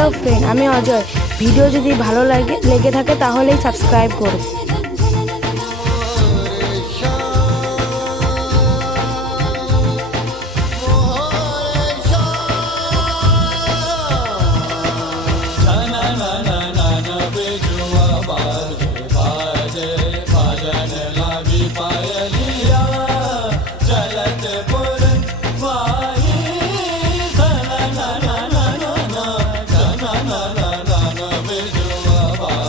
Hello friend, আমি অজয়। ভিডিও যদি ভালো লেগে থাকে তাহলেই সাবস্ক্রাইব করুন। na na na na na na